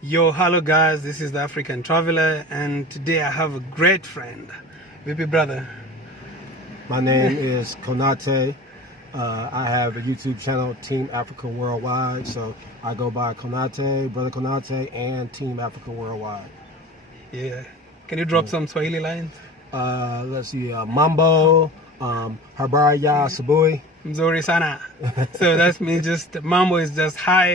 Yo, hello guys, this is the African Traveller, and today I have a great friend. Vipi brother? My name is Konate. I have a YouTube channel, Team Africa Worldwide. So I go by Konate, Brother Konate, and Team Africa Worldwide. Yeah. Can you drop some Swahili lines? Let's see, Mambo, Habari ya Sabui. Mzuri sana. So that means just, Mambo is just hi,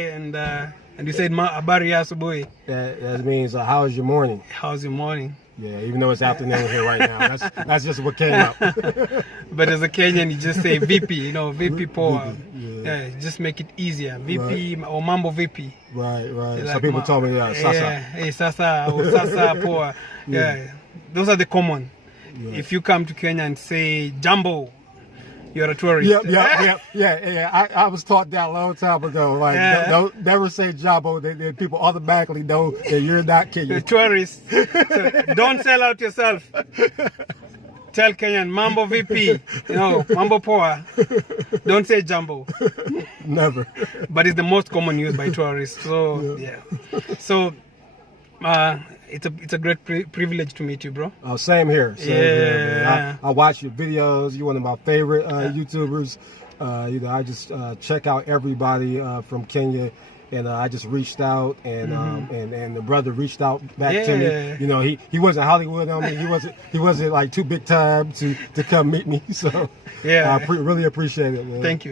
and you said Habari ya asubuhi. That means, how's your morning? How's your morning? Yeah, even though it's afternoon here right now. That's just what came up. But as a Kenyan, you just say VP, VP poa. Yeah. Just make it easier. VP or Mambo VP. Right. Like Some people told me, Sasa. Yeah, hey, Sasa or Sasa poa. Yeah, those are the common. Yeah. If you come to Kenya and say Jumbo, you're a tourist. Yeah. I was taught that a long time ago. Like, don't never say Jumbo. People automatically know that you're not Kenyan. You're a tourist. So don't sell out yourself. Tell Kenyan, Mambo VP, Mambo Poa. Don't say Jumbo. Never. But it's the most common used by tourists. So, yeah. So, it's a great privilege to meet you, bro. Same here. Same here, man. I watch your videos. You're one of my favorite YouTubers. I just check out everybody from Kenya, and I just reached out, and and the brother reached out back to me. He wasn't Hollywood on me. He wasn't like too big time to come meet me. So I really appreciate it, man. Thank you,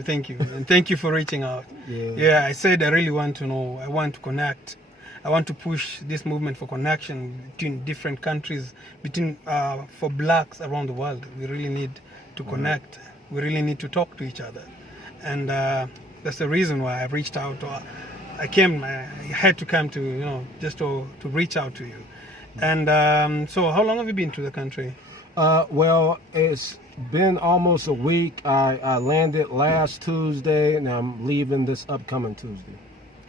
and thank you for reaching out. Yeah, I said I really want to know. I want to connect. I want to push this movement for connection between different countries, for blacks around the world. We really need to connect. We really need to talk to each other. And that's the reason why I reached out. I had to come to, just to reach out to you. And so how long have you been to the country? Well, it's been almost a week. I landed last Tuesday, and I'm leaving this upcoming Tuesday.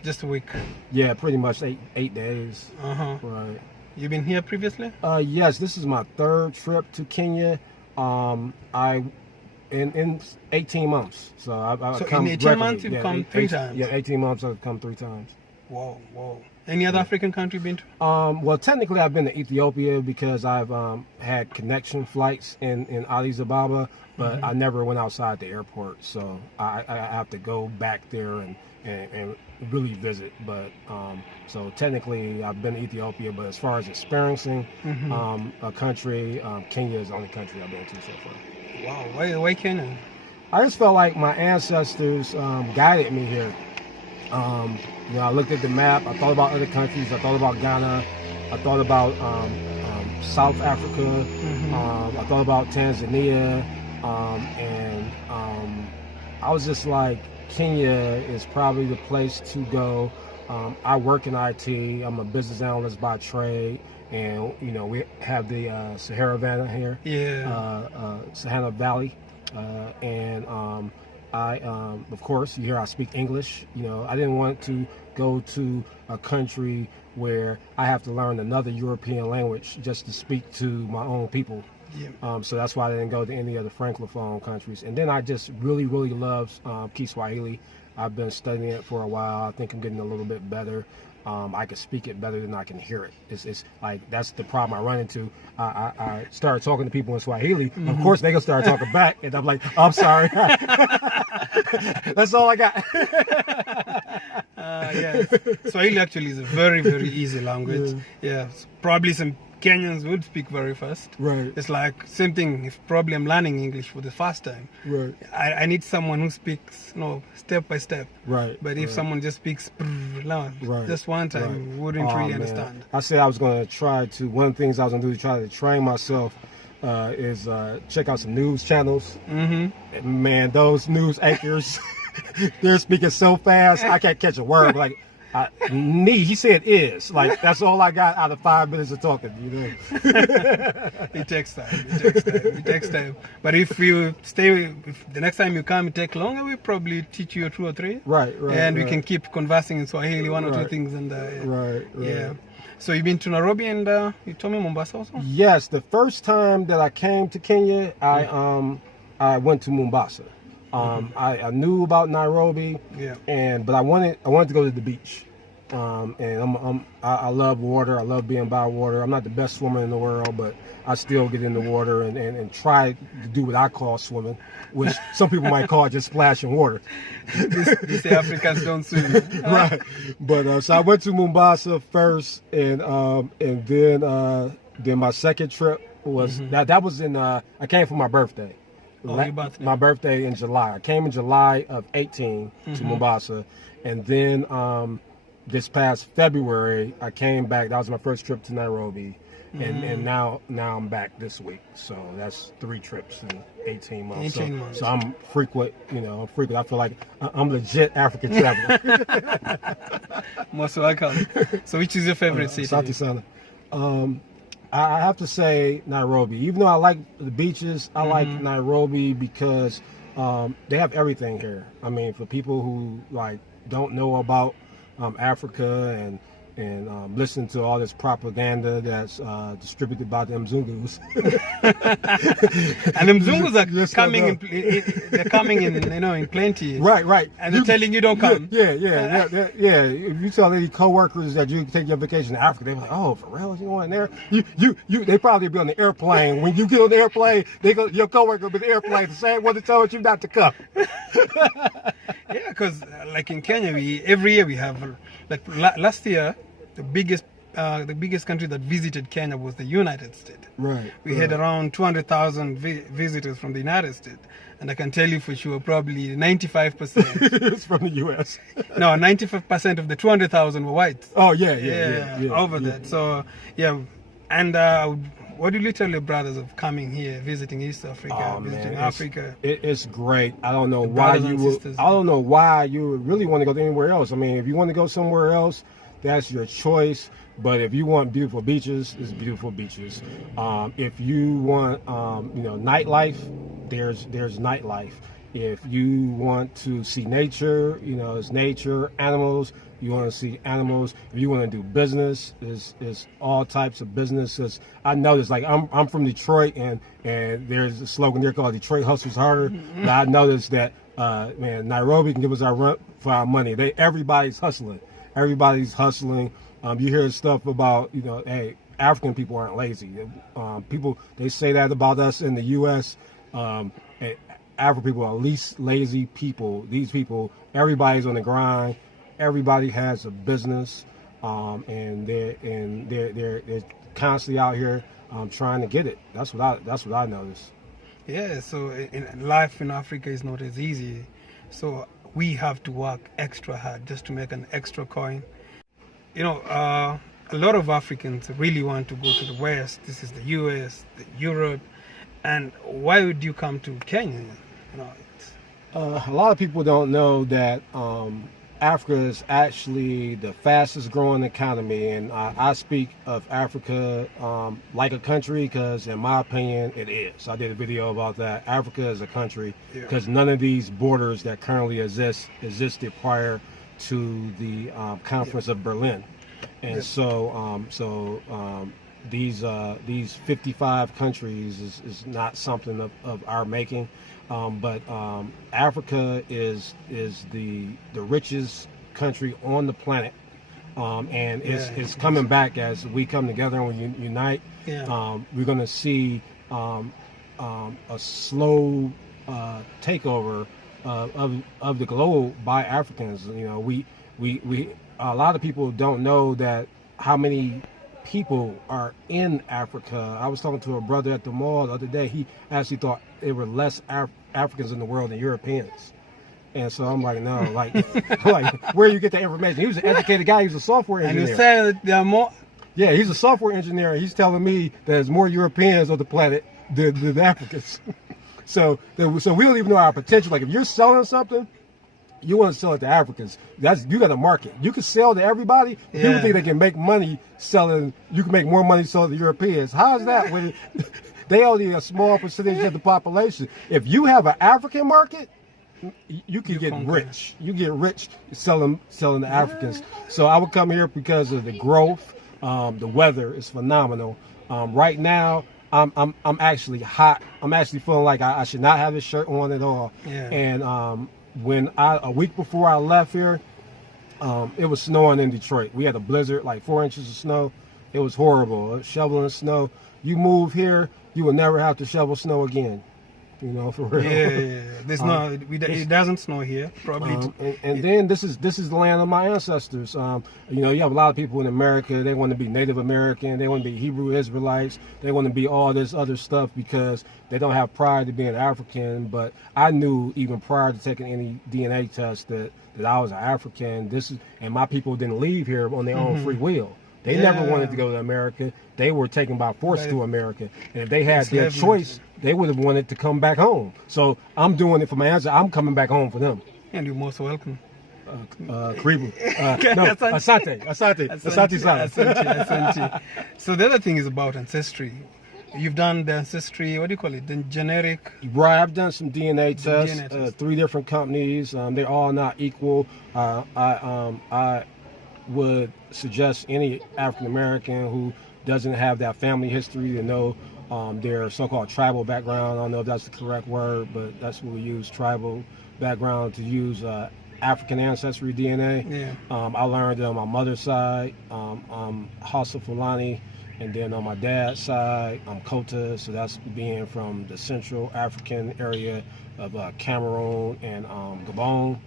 Just a week? Yeah, pretty much eight days. Right. You've been here previously? Yes, this is my third trip to Kenya. In 18 months. So I've come in 18 months you've come three times? Yeah, 18 months I've come 3 times. Whoa. Any other African country you've been to? Well, technically I've been to Ethiopia because I've had connection flights in Addis Ababa, but I never went outside the airport. So I have to go back there and really visit. But so technically I've been to Ethiopia, but as far as experiencing a country, Kenya is the only country I've been to so far. Wow, why Kenya? I just felt like my ancestors guided me here. I looked at the map. I thought about other countries. I thought about Ghana. I thought about South Africa. I thought about Tanzania. And I was just like, Kenya is probably the place to go. I work in IT. I'm a business analyst by trade. And, we have the Sahara Valley here, Sahara Valley. And of course, you hear I speak English. I didn't want to go to a country where I have to learn another European language just to speak to my own people. So that's why I didn't go to any of the Francophone countries. And then I just really, really love Kiswahili. I've been studying it for a while. I think I'm getting a little bit better. I can speak it better than I can hear it. It's like, that's the problem I run into. I started talking to people in Swahili. Of course, they gonna start talking back, and I'm like, I'm sorry. That's all I got. Swahili actually is a very, very easy language. Probably some Kenyans would speak very fast. Right. It's like same thing. If probably I'm learning English for the first time. Right. I need someone who speaks, step by step. Right. But if someone just speaks just one time, wouldn't really understand. I said I was going to try to. One of the things I was going to do to try to train myself is check out some news channels. Man, those news anchors, they're speaking so fast I can't catch a word. Like. He said is. Like, that's all I got out of 5 minutes of talking, It takes time. But if you if the next time you come, it takes longer, we'll probably teach you 2 or 3. Right. And we can keep conversing in Swahili, 1 or 2 things. And Right. Yeah. So you've been to Nairobi and you told me Mombasa also? Yes. The first time that I came to Kenya, I went to Mombasa. I knew about Nairobi, but I wanted to go to the beach. and I love water. I love being by water. I'm not the best swimmer in the world, but I still get in the water and try to do what I call swimming, which some people might call just splashing water. These Africans don't swim. Right. But so I went to Mombasa first, and then my second trip was that was in I came for my birthday. Oh, your birthday. My birthday in July. I came in July of 18 to Mombasa, and then this past February I came back. That was my first trip to Nairobi, and now I'm back this week. So that's 3 trips in 18 months. 18 months. So I'm frequent. I'm frequent. I feel like I'm legit African traveler. Most welcome. So which is your favorite city? Asante Sana. I have to say Nairobi. Even though I like the beaches, I like Nairobi because they have everything here. I mean, for people who like don't know about Africa and listen to all this propaganda that's distributed by the Mzungus. And the Mzungus are coming. They're coming in plenty. Right. And they're telling you don't come. Yeah. If you tell any coworkers that you can take your vacation to Africa, they're like, "Oh, for real? You going there?" They probably be on the airplane. When you get on the airplane, your coworker will be on the airplane the same one that told you not to come. Yeah, because like in Kenya, every year we have last year, the biggest country that visited Kenya was the United States. Right. We had around 200,000 visitors from the United States, and I can tell you for sure, probably 95%. It's from the U.S. No, 95% of the 200,000 were white. Oh yeah. Over that. So yeah, and what do you tell your brothers of coming here, visiting East Africa, visiting Africa? It's great. I don't know why you would really want to go anywhere else. I mean, if you want to go somewhere else, that's your choice. But if you want beautiful beaches, it's beautiful beaches. If you want, nightlife, there's nightlife. If you want to see nature, it's nature, animals. You want to see animals. If you want to do business, there's all types of businesses. I noticed, like I'm from Detroit, and there's a slogan there called "Detroit hustles harder." But I noticed that Nairobi can give us our run for our money. Everybody's hustling. Everybody's hustling. You hear stuff about hey, African people aren't lazy. They say that about us in the U.S. African people are least lazy people. These people, everybody's on the grind. Everybody has a business, and they're constantly out here trying to get it. That's what I noticed. Yeah. So life in Africa is not as easy. So we have to work extra hard just to make an extra coin. A lot of Africans really want to go to the West. This is the US, Europe, and why would you come to Kenya? A lot of people don't know that Africa is actually the fastest growing economy, and I speak of Africa like a country because, in my opinion, it is. I did a video about that. Africa is a country because none of these borders that currently existed prior to the Conference of Berlin, and these 55 countries is not something of our making. But Africa is the richest country on the planet, and it's coming back as we come together and we unite. We're going to see a slow takeover of the globe by Africans. We a lot of people don't know that how many people are in Africa. I was talking to a brother at the mall the other day. He actually thought there were less Africans in the world than Europeans. And so I'm like, no, like where you get that information? He was an educated guy. He was a software engineer. And you say that there are more? Yeah, he's a software engineer. He's telling me that there's more Europeans on the planet than Africans. So we don't even know our potential. Like if you're selling something, you want to sell it to Africans. You got a market. You can sell to everybody. People think they can make money selling. You can make more money selling to Europeans. How is that when they only a small percentage of the population? If you have an African market, you can get rich. You get rich selling to Africans. So I would come here because of the growth. The weather is phenomenal. Right now, I'm actually hot. I'm actually feeling like I should not have this shirt on at all. And when a week before I left here, it was snowing in Detroit. We had a blizzard, like 4 inches of snow. It was horrible. Shoveling snow. You move here, you will never have to shovel snow again. You know, for real. Yeah. There's it doesn't snow here, probably. And then this is the land of my ancestors. You know, you have a lot of people in America. They want to be Native American. They want to be Hebrew Israelites. They want to be all this other stuff because they don't have pride to being African. But I knew even prior to taking any DNA test that I was an African. And my people didn't leave here on their own free will. They never wanted to go to America. They were taken by force to America. And if they had their choice, they would have wanted to come back home. So I'm doing it for my ancestors. I'm coming back home for them. And you're most welcome. Karibu. No, Asante sana. So the other thing is about ancestry. You've done the ancestry, what do you call it? The generic? Right, I've done some DNA tests, 3 different companies. They're all not equal. I would suggest any African American who doesn't have that family history to know their so-called tribal background. I don't know if that's the correct word, but that's what we use, tribal background, to use African ancestry DNA. Yeah. I learned on my mother's side, I'm Hausa Fulani, and then on my dad's side, I'm Kota, so that's being from the Central African area of Cameroon and Gabon.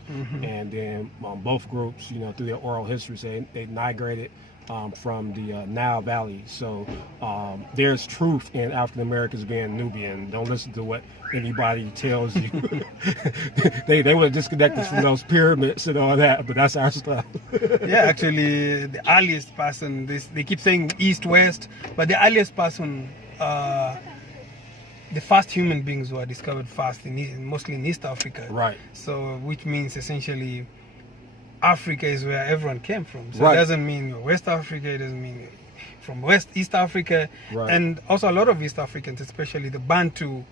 And then both groups, you know, through their oral history, say they migrated from the Nile Valley. So there's truth in African Americans being Nubian. Don't listen to what anybody tells you. they would have disconnected us from those pyramids and all that, but that's our stuff. Yeah, actually, the earliest person, they keep saying east-west, but the earliest person, the first human beings were discovered first, mostly in East Africa. Right. So, which means essentially Africa is where everyone came from. So right. It doesn't mean you're West Africa, it doesn't mean from East Africa. Right. And also a lot of East Africans, especially the Bantu,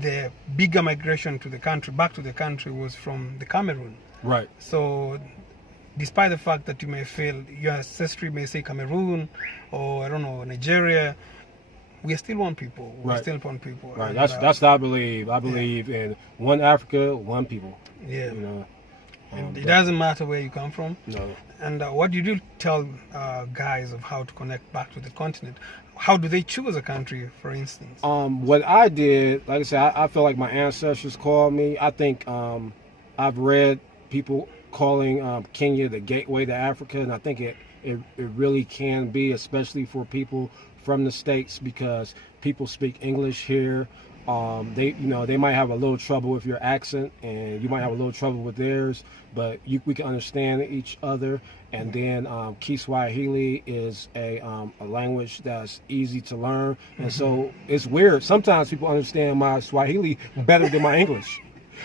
the bigger migration to the country, back to the country, was from the Cameroon. Right. So despite the fact that you may feel your ancestry may say Cameroon or I don't know, Nigeria, we are still one people. We're right. still one people. Right. And, that's what I believe. I believe in one Africa, one people. Yeah. You know. And it doesn't matter where you come from. No. And what do you tell guys of how to connect back to the continent? How do they choose a country, for instance? What I did, like I said, I feel like my ancestors called me. I think I've read people calling Kenya the gateway to Africa, and I think it really can be, especially for people from the States, because people speak English here. They might have a little trouble with your accent, and you might have a little trouble with theirs, but we can understand each other. And then Kiswahili is a language that's easy to learn, and so it's weird. Sometimes people understand my Swahili better than my English.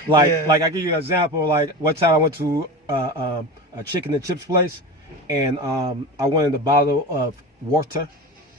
Like I give you an example. Like one time I went to a chicken and chips place, and I wanted a bottle of water,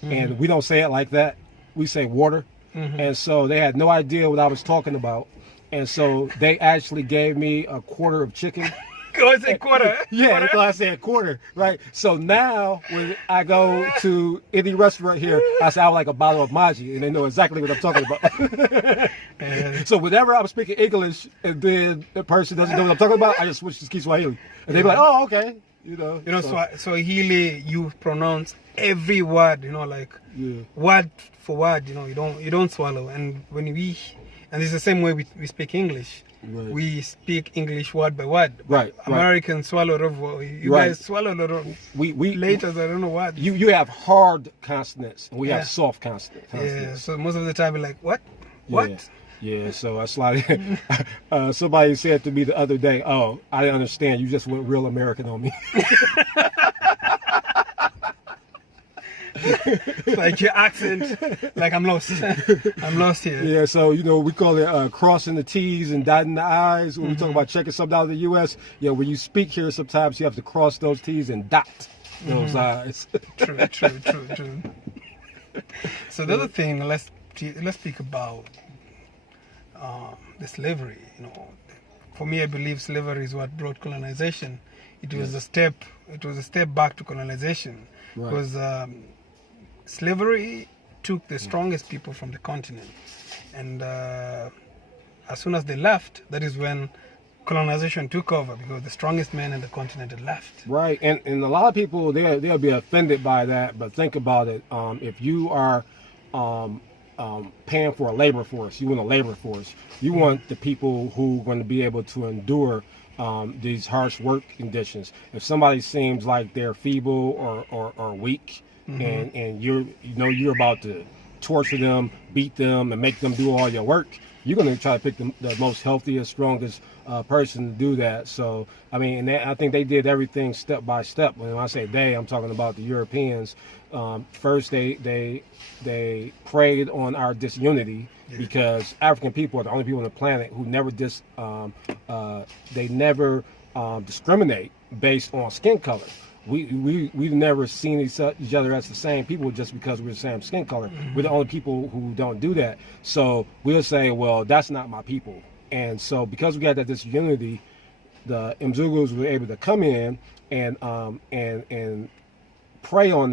and we don't say it like that. We say water. And so they had no idea what I was talking about. And so they actually gave me a quarter of chicken. Go and say quarter. Yeah, that's why I said quarter, right? So now when I go to any restaurant here, I say I would like a bottle of Maji, and they know exactly what I'm talking about. So whenever I'm speaking English and then the person doesn't know what I'm talking about, I just switch to Kiswahili. And they be like, oh, okay. Swahili, you pronounce every word, like word for word, you don't swallow. And it's the same way we speak English. Right. We speak English word by word. Right. Americans swallow a lot of, you guys swallow a lot of letters, I don't know what. You have hard consonants and we have soft consonants. Yeah, so most of the time we're like, what? What? Yeah, so it's like somebody said to me the other day, oh, I didn't understand. You just went real American on me. Like your accent, like I'm lost. I'm lost here. Yeah, so we call it crossing the T's and dotting the I's when we talk about checking something out of the U.S. Yeah, when you speak here, sometimes you have to cross those T's and dot those I's. True. So the other thing, let's speak about the slavery. For me, I believe slavery is what brought colonization. It was a step back to colonization, because slavery took the strongest people from the continent, and as soon as they left, that is when colonization took over because the strongest man in the continent had left. Right, and a lot of people they'll be offended by that, but think about it. If you are paying for a labor force, you want a labor force. You want the people who are going to be able to endure these harsh work conditions. If somebody seems like they're feeble or weak, and you're about to torture them, beat them, and make them do all your work, you're going to try to pick the most healthiest, strongest person to do that. So, I mean, I think they did everything step by step. When I say they, I'm talking about the Europeans. First, they preyed on our disunity because African people are the only people on the planet who never discriminate based on skin color. We've never seen each other as the same people just because we're the same skin color. We're the only people who don't do that. So we'll say, well, that's not my people. And so because we got that disunity, the Mzungus were able to come in and prey on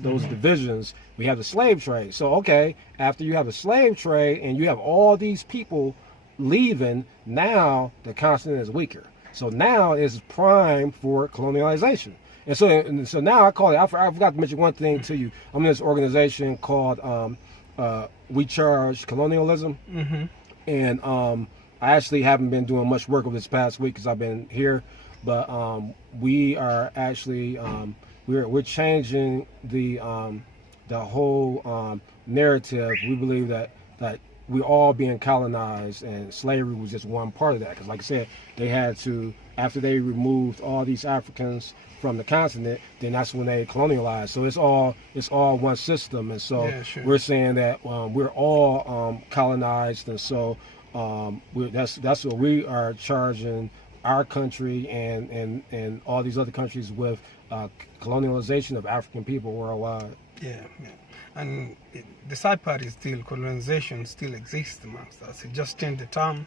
those divisions. We have the slave trade. So, okay, after you have a slave trade and you have all these people leaving, now the continent is weaker. So now it's prime for colonialization. And so now I call it, I forgot to mention one thing to you. I'm in this organization called We Charge Colonialism. And I actually haven't been doing much work over this past week because I've been here. But we are actually, we're changing the whole narrative. We believe that we're all being colonized, and slavery was just one part of that. Because, like I said, they had to, after they removed all these Africans from the continent, then that's when they colonialized. So it's all one system, and so we're saying that we're all colonized, and so that's what we are charging our country and all these other countries with colonialization of African people worldwide. Yeah. And the sad part is still colonization still exists amongst us. It just changed the term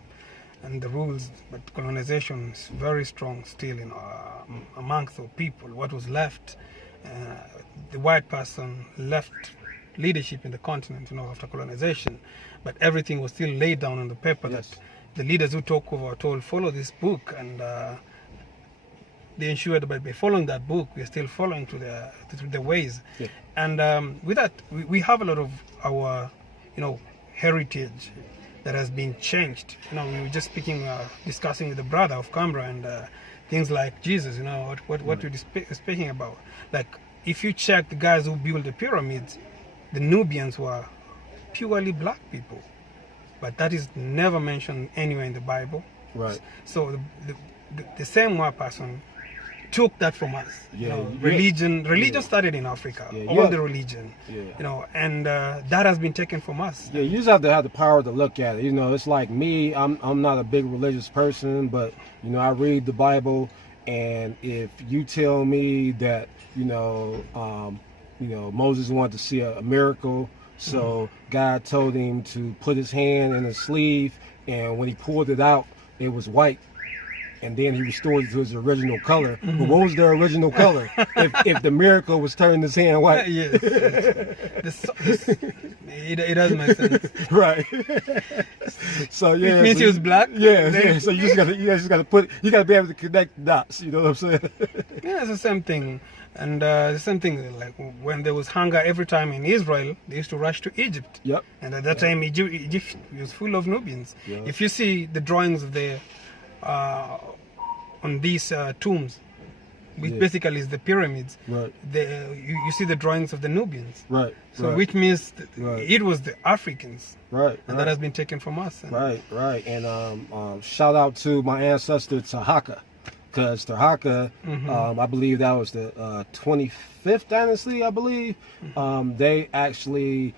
and the rules, but colonization is very strong still amongst our people. What was left, the white person left leadership in the continent, after colonization, but everything was still laid down on the paper that the leaders who took over are told, follow this book, and they ensured that by following that book, we're still following to the ways. Yeah. And with that, we have a lot of our, heritage that has been changed. We were just discussing with the brother of Canberra, and things like Jesus, what we're speaking about. Like, if you check the guys who built the pyramids, the Nubians were purely black people. But that is never mentioned anywhere in the Bible. Right. So the same white person took that from us. Religion started in Africa. The religion. And that has been taken from us. Yeah, you just have to have the power to look at it. It's like me. I'm not a big religious person, but I read the Bible, and if you tell me that Moses wanted to see a miracle, so God told him to put his hand in his sleeve, and when he pulled it out, it was white. And then he restored it to his original color. But what was their original color? if the miracle was turning his hand white? Yes. It does make sense. Right. So it means he was black. Yeah. So you just gotta be able to connect the dots. You know what I'm saying? Yeah, it's the same thing. And the same thing, like when there was hunger every time in Israel, they used to rush to Egypt. Yep. And at that time, Egypt was full of Nubians. Yep. If you see the drawings of the on these tombs, which basically is the pyramids, right? You see the drawings of the Nubians, right? So which means it was the Africans, right? And that has been taken from us. Right. And shout out to my ancestor Tahaka, because Tahaka, I believe that was the 25th dynasty. I believe they actually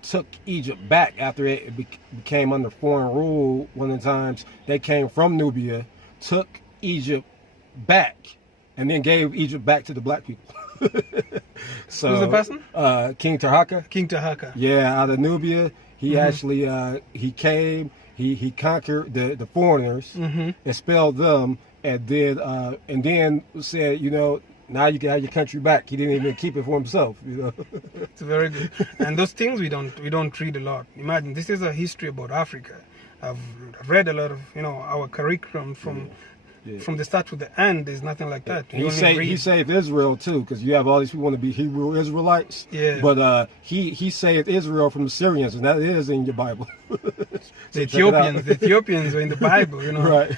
took Egypt back after it became under foreign rule. One of the times they came from Nubia, took Egypt back, and then gave Egypt back to the black people. So who's the person? King Tahaka. King Tahaka. Yeah, out of Nubia. He actually he came. He conquered the foreigners, expelled them, and then said, now you can have your country back. He didn't even keep it for himself. It's very good. And those things we don't read a lot. Imagine, this is a history about Africa. I've read a lot of, our curriculum from the start to the end. There's nothing like that. He saved Israel too, because you have all these people want to be Hebrew Israelites. Yeah. But he saved Israel from the Syrians, and that is in your Bible. The Ethiopians were in the Bible, Right.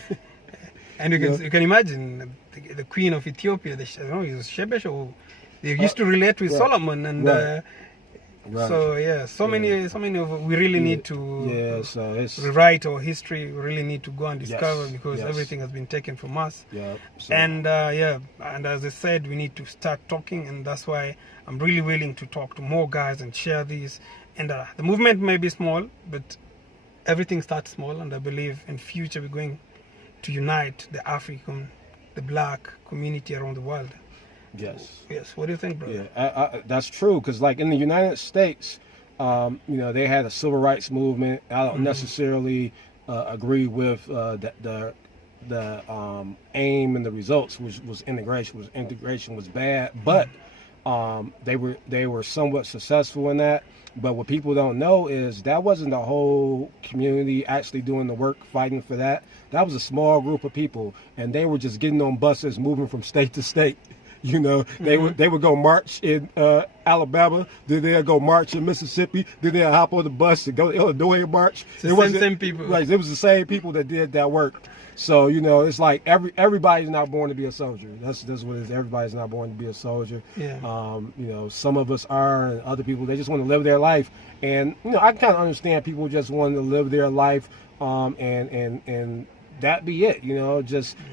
And you can imagine the queen of Ethiopia, it was Shebesh, or they used to relate with Solomon, and so many of we really need to rewrite our history. We really need to go and discover, because everything has been taken from us. And as I said, we need to start talking, and that's why I'm really willing to talk to more guys and share these. And the movement may be small, but everything starts small, and I believe in future we're going to unite the African, the black community around the world. Yes. What do you think, brother? Yeah, that's true. Because like in the United States, they had a civil rights movement. I don't necessarily agree with the aim and the results, which was integration. Integration was bad, but they were somewhat successful in that. But what people don't know is that wasn't the whole community actually doing the work, fighting for that. That was a small group of people, and they were just getting on buses, moving from state to state. They would go march in Alabama, then they'd go march in Mississippi, then they'd hop on the bus and go to Illinois and march. It was the same people. Right, it was the same people that did that work. So it's like everybody's not born to be a soldier. That's what it is. Everybody's not born to be a soldier. Yeah. Some of us are, and other people, they just want to live their life. And I kind of understand people just wanting to live their life, and that be it.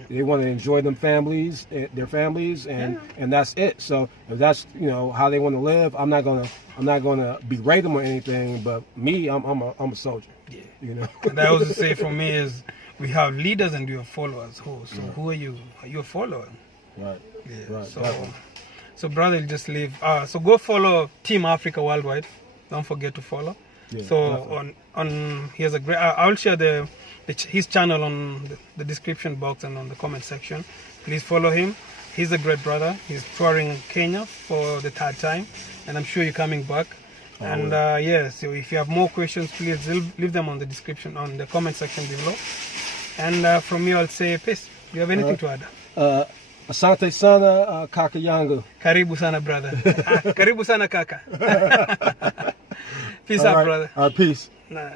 They want to enjoy their families, and that's it. So if that's how they want to live, I'm not gonna berate them or anything. But me, I'm a soldier. Yeah. And I also say for me is, we have leaders and we have followers. Who are you? Are you a follower? Right. Yeah. Right. So brother, just leave. So go follow Team Africa Worldwide. Don't forget to follow. Yeah, so definitely. on he has a great. I'll share his channel on the description box and on the comment section. Please follow him. He's a great brother. He's touring Kenya for the 3rd time, and I'm sure you're coming back. And so if you have more questions, please leave them on the comment section below. And from me, I'll say peace. Do you have anything to add? Asante sana, kaka yangu. Karibu sana, brother. Karibu sana, kaka. Peace out, brother. Peace. Nah.